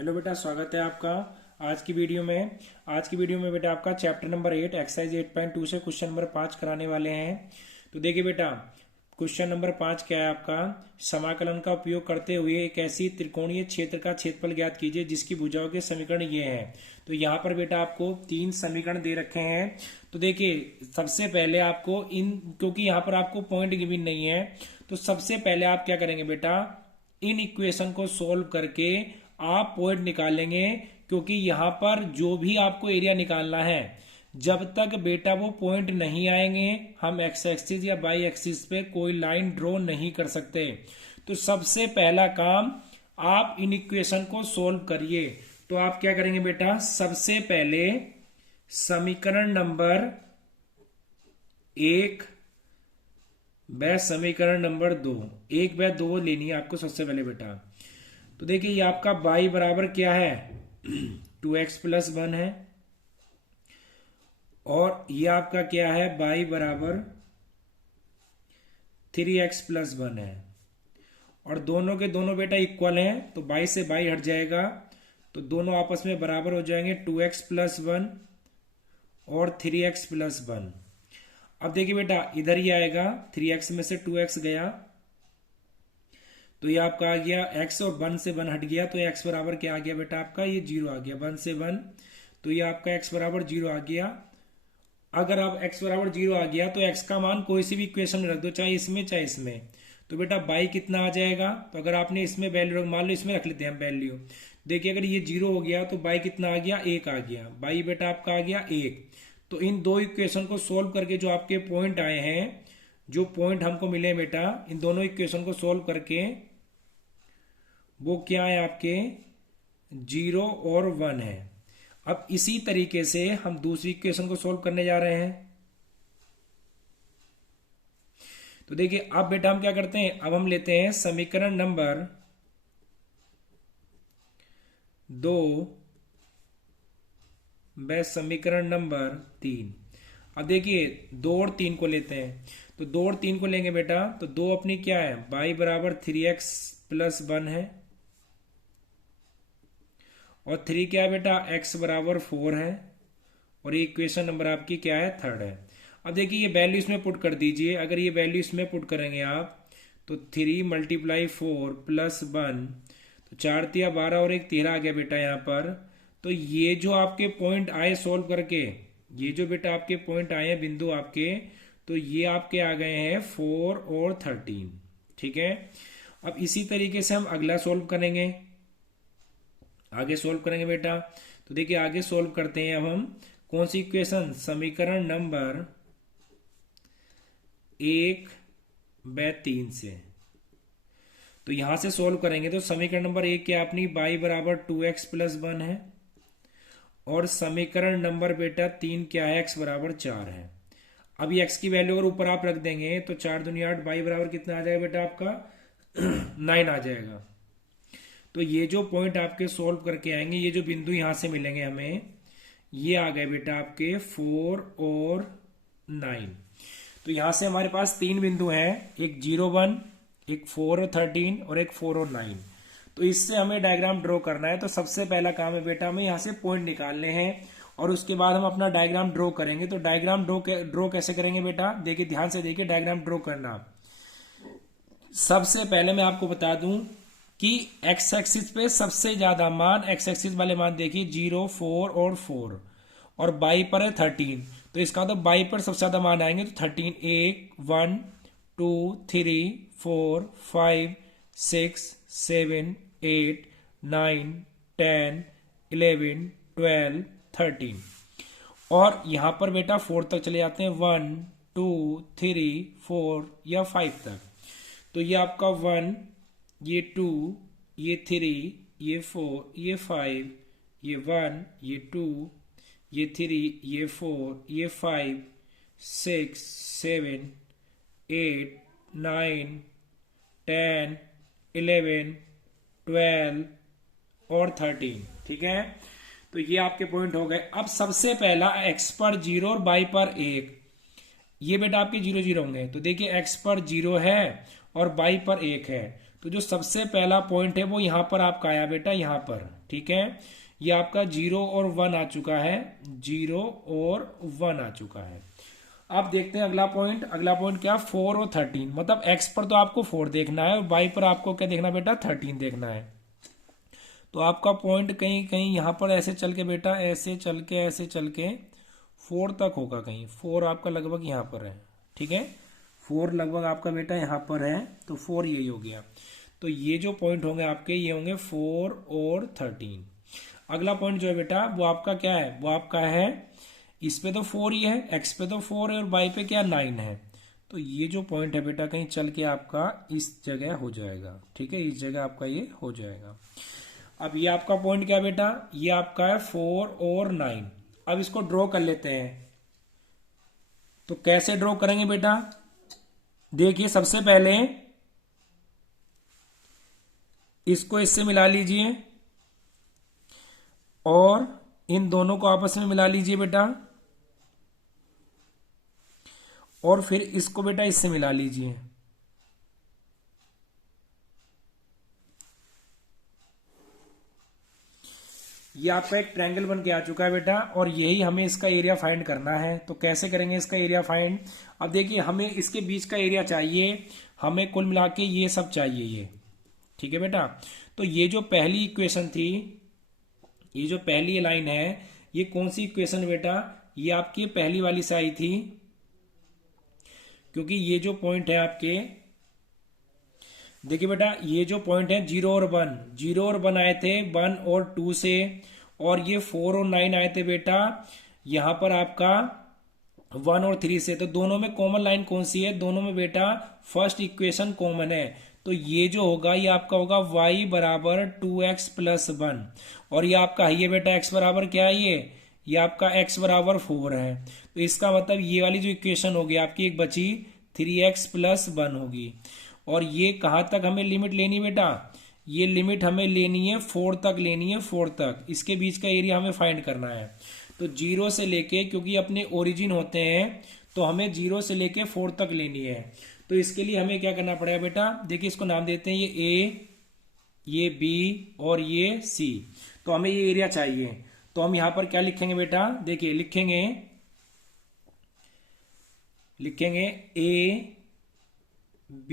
Hello बेटा, स्वागत है आपका आज की वीडियो में बेटा आपका चैप्टर नंबर 8 एक्सरसाइज 8.2 से क्वेश्चन नंबर 5 कराने वाले हैं। तो देखिए बेटा, क्वेश्चन नंबर 5 क्या है आपका। समाकलन का उपयोग करते हुए एक ऐसी त्रिकोणीय क्षेत्र का क्षेत्रफल ज्ञात कीजिए जिसकी भुजाओं के समीकरण ये हैं। तो यहाँ पर बेटा आपको 3 समीकरण दे रखे हैं। तो देखिए, सबसे पहले आपको क्योंकि यहाँ पर आपको पॉइंट गिवन नहीं है, तो सबसे पहले आप क्या करेंगे बेटा, इन इक्वेशन को सोल्व करके आप पॉइंट निकालेंगे। क्योंकि यहां पर जो भी आपको एरिया निकालना है, जब तक बेटा वो पॉइंट नहीं आएंगे हम एक्स एक्सिस या वाई एक्सिस पे कोई लाइन ड्रॉ नहीं कर सकते। तो सबसे पहला काम, आप इन इक्वेशन को सोल्व करिए। तो आप क्या करेंगे बेटा, सबसे पहले समीकरण नंबर 1 व समीकरण नंबर 2, 1 व 2 लेनी है आपको सबसे पहले बेटा। तो देखिए, ये आपका y बराबर क्या है 2x प्लस 1 है, और ये आपका क्या है y बराबर 3x प्लस 1 है। और दोनों के दोनों बेटा इक्वल हैं, तो y से y हट जाएगा, तो दोनों आपस में बराबर हो जाएंगे 2x प्लस 1 और 3x प्लस 1। अब देखिए बेटा, इधर ही आएगा, 3x में से 2x गया तो ये आपका आ गया x, और 1 से 1 हट गया तो x बराबर क्या आ गया बेटा आपका, ये 0 आ गया। 1 से 1 तो ये आपका x बराबर 0 आ गया। अगर आप x बराबर 0 आ गया तो x का मान कोई सी भी इक्वेशन में रख दो, चाहे इसमें चाहे इसमें। तो बेटा y कितना आ जाएगा, तो अगर आपने इसमें वैल्यू मान लो, इसमें रख लेते हैं हम वैल्यू। देखिए, अगर ये 0 हो गया तो y कितना आ गया, 1 आ गया। y बेटा आपका आ गया 1। तो इन दो इक्वेशन को सोल्व करके जो आपके पॉइंट आए हैं, जो पॉइंट हमको मिले बेटा, इन दोनों इक्वेशन को सोल्व करके वो क्या है आपके 0 और 1 है। अब इसी तरीके से हम दूसरी इक्वेशन को सोल्व करने जा रहे हैं। तो देखिए, अब बेटा हम क्या करते हैं, अब हम लेते हैं समीकरण नंबर 2 व समीकरण नंबर 3। अब देखिए, 2 और 3 को लेते हैं। तो 2 और 3 को लेंगे बेटा, तो 2 अपनी क्या है, y बराबर 3x प्लस 1 है, और 3 क्या है बेटा, x बराबर 4 है, और ये इक्वेशन नंबर आपकी क्या है, 3rd है। अब देखिए, ये वैल्यू इसमें पुट कर दीजिए। अगर ये वैल्यू इसमें पुट करेंगे आप, तो 3 मल्टीप्लाई 4 प्लस 1, तो 4 तिया 12 और 1 13 आ गया बेटा यहाँ पर। तो ये जो आपके पॉइंट आए सोल्व करके, ये जो बेटा आपके पॉइंट आए हैं बिंदु आपके, तो ये आपके आ गए हैं 4 और 13। ठीक है। अब इसी तरीके से हम अगला सोल्व करेंगे, आगे सोल्व करेंगे बेटा। तो देखिए, आगे सोल्व करते हैं अब हम कौन सी इक्वेशन, समीकरण नंबर 1 व 3 से। तो यहां से सोल्व करेंगे तो समीकरण नंबर 1 क्या अपनी y बराबर 2x प्लस 1 है, और समीकरण नंबर बेटा 3 क्या है, x बराबर 4 है। अब ये x की वैल्यू अगर ऊपर आप रख देंगे तो 4 दूनी 8, y बराबर कितना आ जाएगा बेटा आपका 9 आ जाएगा। तो ये जो पॉइंट आपके सोल्व करके आएंगे, ये जो बिंदु यहां से मिलेंगे हमें, ये आ गए बेटा आपके 4 और 9। तो यहां से हमारे पास 3 बिंदु हैं, एक 0 1, एक 4 और 13, और एक 4 और 9। तो इससे हमें डायग्राम ड्रॉ करना है। तो सबसे पहला काम है बेटा, हमें यहाँ से पॉइंट निकालने हैं, और उसके बाद हम अपना डायग्राम ड्रॉ करेंगे। तो डायग्राम ड्रॉ कैसे करेंगे बेटा, देखिए ध्यान से देखिए, डायग्राम ड्रॉ करना। सबसे पहले मैं आपको बता दूं कि एक्स एक्सिस पे सबसे ज्यादा मान, एक्स एक्सिस वाले मान देखिए 0 4 और 4, और बाई पर है 13। तो इसका तो बाई पर सबसे ज्यादा मान आएंगे, तो 13 1 2 3 4 5 6 7 8 9 10 11 12 13। और यहां पर बेटा 4 तक चले जाते हैं, 1 2 3 4 या 5 तक। तो ये आपका 1, ये 2, ये 3, ये 4, ये 5, ये 1, ये 2, ये 3, ये 4, ये 5 6 7 8 9 10 11 12 और 13। ठीक है। तो ये आपके पॉइंट हो गए। अब सबसे पहला x पर 0 और y पर 1, ये बेटा आपके 0 0 होंगे। तो देखिए, x पर 0 है और y पर 1 है, तो जो सबसे पहला पॉइंट है वो यहां पर आपका आया बेटा, यहां पर। ठीक है, ये आपका 0 और 1 आ चुका है, 0 और 1 आ चुका है। अब देखते हैं अगला पॉइंट। अगला पॉइंट क्या, 4 और 13। मतलब x पर तो आपको 4 देखना है और y पर आपको क्या देखना बेटा, 13 देखना है। तो आपका पॉइंट कहीं कहीं यहां पर ऐसे चल के बेटा, ऐसे चल के, ऐसे चल के 4 तक होगा। कहीं 4 आपका लगभग यहां पर है। ठीक है, 4 लगभग आपका बेटा यहां पर है, तो 4 यही हो गया। तो ये जो पॉइंट होंगे आपके, ये होंगे 4 और 13। अगला पॉइंट जो है बेटा वो आपका क्या है, वो आपका है, इस पे तो 4 ही है, x पे तो 4 है और y पे क्या 9 है। तो ये जो पॉइंट है बेटा कहीं चल के आपका इस जगह हो जाएगा। ठीक है, इस जगह आपका ये हो जाएगा। अब ये आपका पॉइंट क्या बेटा, ये आपका है 4 और 9। अब इसको ड्रॉ कर लेते हैं। तो कैसे ड्रॉ करेंगे बेटा, देखिए सबसे पहले इसको इससे मिला लीजिए और इन दोनों को आपस में मिला लीजिए बेटा, और फिर इसको बेटा इससे मिला लीजिए। ये आपका एक ट्रायंगल बन के आ चुका है बेटा, और यही हमें इसका एरिया फाइंड करना है। तो कैसे करेंगे इसका एरिया फाइंड, अब देखिए हमें इसके बीच का एरिया चाहिए, हमें कुल मिला के ये सब चाहिए ये। ठीक है बेटा, तो ये जो पहली इक्वेशन थी, ये जो पहली लाइन है, ये कौन सी इक्वेशन बेटा, ये आपकी पहली वाली से आई थी, क्योंकि ये जो पॉइंट है आपके, देखिए बेटा ये जो पॉइंट है 0 और 1, 0 और 1 आए थे 1 और 2 से, और ये 4 और 9 आए थे बेटा यहां पर आपका 1 और 3 से। तो दोनों में कॉमन लाइन कौन सी है, दोनों में बेटा फर्स्ट इक्वेशन कॉमन है। तो ये जो होगा ये आपका होगा y बराबर 2x प्लस 1, और ये आपका है बेटा x बराबर क्या है, ये आपका x बराबर 4 है। तो इसका मतलब ये वाली जो इक्वेशन होगी आपकी एक बची 3x प्लस 1 होगी। और ये कहां तक हमें लिमिट लेनी बेटा, ये लिमिट हमें लेनी है 4 तक लेनी है, 4 तक। इसके बीच का एरिया हमें फाइंड करना है। तो 0 से लेके, क्योंकि अपने ओरिजिन होते हैं, तो हमें 0 से लेके 4 तक लेनी है। तो इसके लिए हमें क्या करना पड़ेगा बेटा, देखिए इसको नाम देते हैं ये A, ये B और ये C। तो हमें ये एरिया चाहिए। तो हम यहां पर क्या लिखेंगे बेटा, देखिए लिखेंगे A B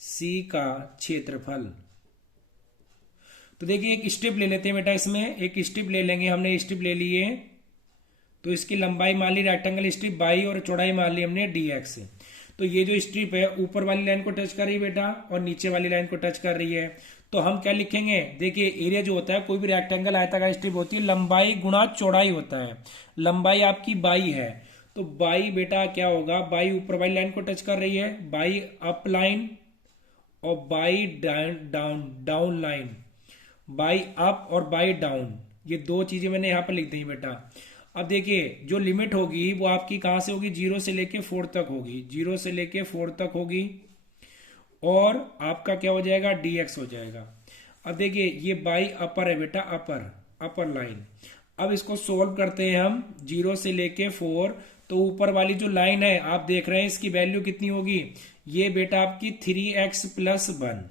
C का क्षेत्रफल। तो देखिए एक स्ट्रिप ले लेते हैं बेटा, इसमें एक स्ट्रिप ले लेंगे, हमने स्ट्रिप ले लिए। तो इसकी लंबाई मान ली रेक्टेंगल स्ट्रिप बाई और चौड़ाई मान ली हमने dx। तो ये जो स्ट्रिप है ऊपर वाली लाइन को टच कर रही है बेटा और नीचे वाली लाइन को टच कर रही है। तो हम क्या लिखेंगे, देखिए एरिया जो होता है, कोई भी रेक्टेंगल आयताकार स्ट्रिप होती है, लंबाई गुणा चौड़ाई होता है। लंबाई आपकी बाई है, तो बाई बेटा क्या होगा, बाई ऊपर वाली लाइन को टच कर रही है, बाई अप लाइन और by down line, by up और बाई डाउन, ये दो चीजें मैंने यहां पर लिख दी बेटा। अब देखिए जो लिमिट होगी वो आपकी कहां से होगी, 0 से लेके 4 तक होगी, 0 से लेके 4 तक होगी, और आपका क्या हो जाएगा, dx हो जाएगा। अब देखिए ये बाई अपर है बेटा, अपर लाइन। अब इसको सोल्व करते हैं हम, 0 से लेके 4। तो ऊपर वाली जो लाइन है आप देख रहे हैं, इसकी वैल्यू कितनी होगी, ये बेटा आपकी 3x प्लस 1।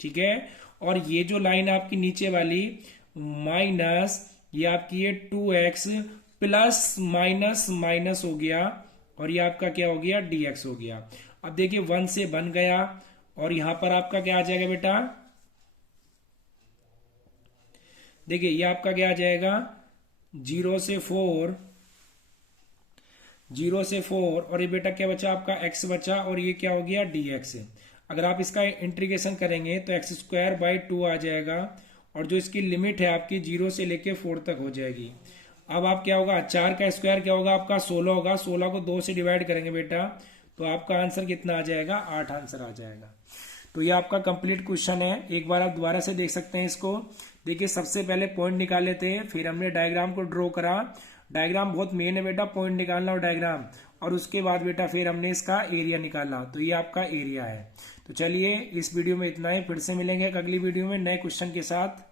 ठीक है, और ये जो लाइन आपकी नीचे वाली माइनस, ये आपकी ये 2x प्लस माइनस माइनस हो गया, और ये आपका क्या हो गया, dx हो गया। अब देखिए 1 से बन गया, और यहां पर आपका क्या आ जाएगा बेटा, देखिए ये आपका क्या आ जाएगा, 0 से 4, 0 से 4, और ये बेटा क्या बचा आपका x बचा, और ये क्या हो गया dx। अगर आप इसका इंटीग्रेशन करेंगे तो x स्क्वायर बाई 2 आ जाएगा, और जो इसकी लिमिट है आपकी 0 से लेके 4 तक हो जाएगी। अब आप क्या होगा, 4 का स्क्वायर क्या होगा आपका 16 होगा, 16 को 2 से डिवाइड करेंगे बेटा, तो आपका आंसर कितना आ जाएगा, 8 आंसर आ जाएगा। तो ये आपका कंप्लीट क्वेश्चन है, एक बार आप दोबारा से देख सकते हैं इसको। देखिए सबसे पहले पॉइंट निकाले थे, फिर हमने डायग्राम को ड्रॉ करा। डायग्राम बहुत मेन है बेटा, पॉइंट निकालना और डायग्राम, और उसके बाद बेटा फिर हमने इसका एरिया निकाला। तो ये आपका एरिया है। तो चलिए इस वीडियो में इतना ही, फिर से मिलेंगे एक अगली वीडियो में नए क्वेश्चन के साथ।